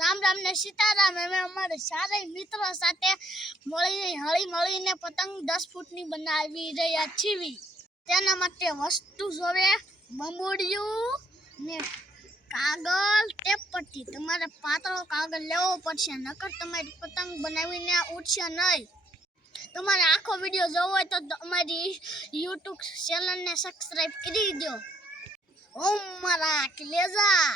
રામ રામ ને સીતારામ। અમે અમારે સારે મિત્રો સાથે મળીને પતંગ 10 ફૂટની બનાવી રહ્યા છીએ। તેના માટે વસ્તુ જોવે બંબુડિયું ને કાગળ ટેપ પટ્ટી। તમારે પાતળો કાગળ લેવો પડશે, નકર તમારી પતંગ બનાવીને ઉડશે નહીં। તમારે આખો વિડિયો જોવો હોય તો અમારી YouTube ચેનલને સબસ્ક્રાઇબ કરી દો। ઓમ મારા કલેજા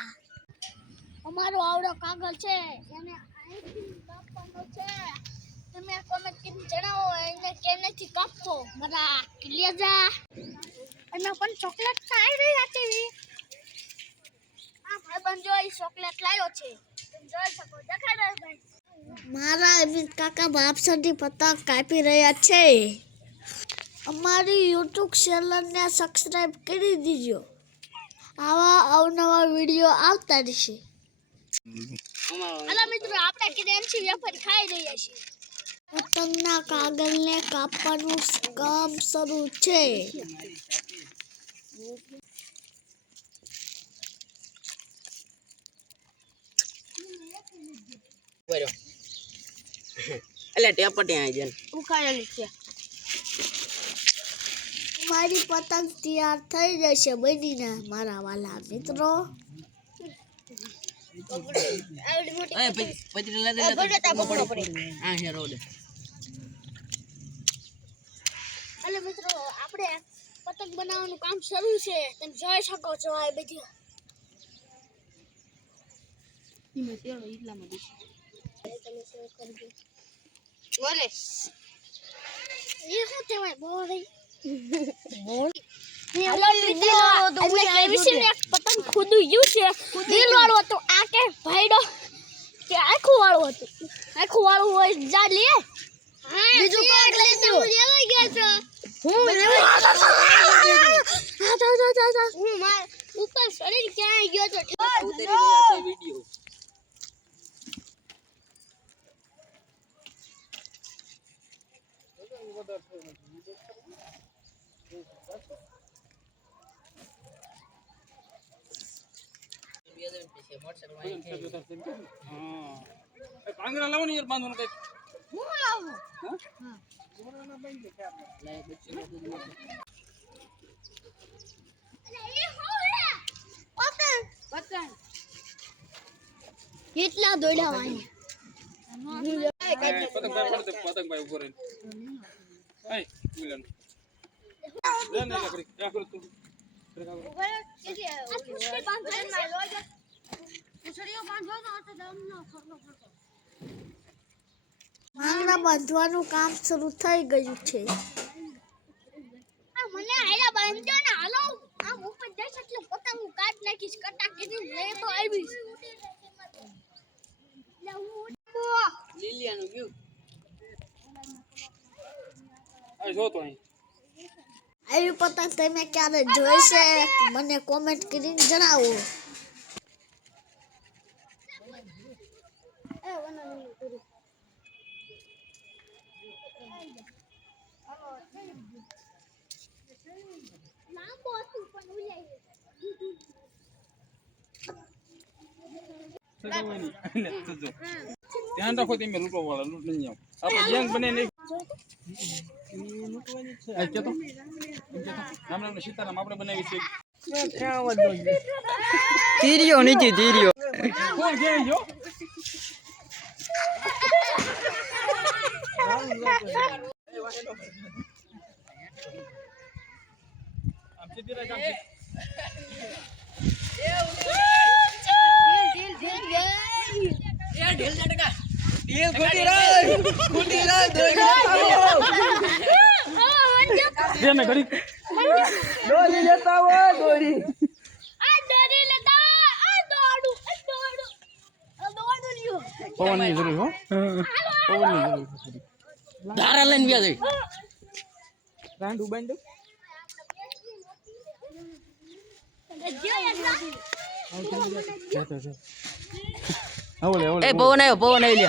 અમારો આવડો કાગળ છે એને અહીંથી કાપવાનો છે। તમે કોમેન્ટ કરીને જણાવો એને કેનેથી કાપવો મારા કલેજા। અને પણ ચોકલેટ ખાઈ રહ્યા છે। આ ભાઈબંધ જો ચોકલેટ લાવ્યો છે, તમે જોઈ શકો। દેખાડો ભાઈ, મારા અમિત કાકા બાપસથી પતંગ કાપી રહ્યા છે। અમારી YouTube ચેનલને સબસ્ક્રાઇબ કરી દીજો। આવા અવનવા વિડિયો આવતા રહેશે। હાલો મિત્રો, આપણે કિરેનથી વેફર ખાઈ રહ્યા છીએ। પતંગના કાગળને કાપવાનું કામ શરૂ છે। બરો એટલે ટેપટી આવી જન ઉખાડેલી છે। મારી પતંગ તૈયાર થઈ જશે બનીને મારા વાલા મિત્રો। એ પતરી લા દે આ હે રોડ। હાલો મિત્રો, આપણે પતંગ બનાવવાનું કામ શરૂ છે। તમે જોઈ શકો છો આ બધી ઈમે તેડો એટલામાં દે તમે શેર કરજો। બોલે એ શું કહેવાય બોલે બોલ। હાલો મિત્રો, અમે કેવીસીને એક પતંગ ખુદું ગયું છે। દિલ વાળો હતો આ કે ભાઈડો કે આખું વાળું હતું। આખું વાળું હોય જા લે। બીજું કાક લઈ લો લેવા ગયા છો હું હું માર ઉપર શરીર ક્યાં ગયો તો ઉતરી રહ્યા છે વિડિયો। કાંગરા લાવો ને યાર બાંધવાનું કઈ હું આવું હા જોરાના બાંધ દે ક્યાં અરે એ હો રે પતંગ કેટલા દોડ્યા વાય પતંગ ભાઈ ઉપર આય મિલન લે ને કરી આ કર તું માંગડા બાંધવાનું કામ શરૂ થઈ ગયું છે। મને આયલા બાંધજો ને હાલો આમ ઉપર જઈ શકલો પતંગ હું કાટ નાખીશ કટા કીધી લે તો આવીશ લીલિયાનું ગયું આ જો તો અહીં આવી પતંગ તમે ક્યારે જોઈ છે મને કોમેન્ટ કરીને જણાવો। ધ્યાન રાખો તમે લૂંટો વાળા લૂંટ નહીં આવ આપણે ગેંગ બને નહીં આ કે તો રામ રામ સીતારામ આપણે બનાવી છે તીરિયો નીચે તીરિયો કોણ કે જો આમ સીધી રાખ ઢેલ ટકા ઢેલ ખોટી રાય દોઈ દે ને ઘડી દોરી લેતા હોય દોરી આ દોરી લેતા આ દોડું લ્યો પવનની જરૂર હો પવનની જરૂર ધારા લઈને વ્યા જઈ રાંડુ બાંડુ એ પવન આવ્યો લે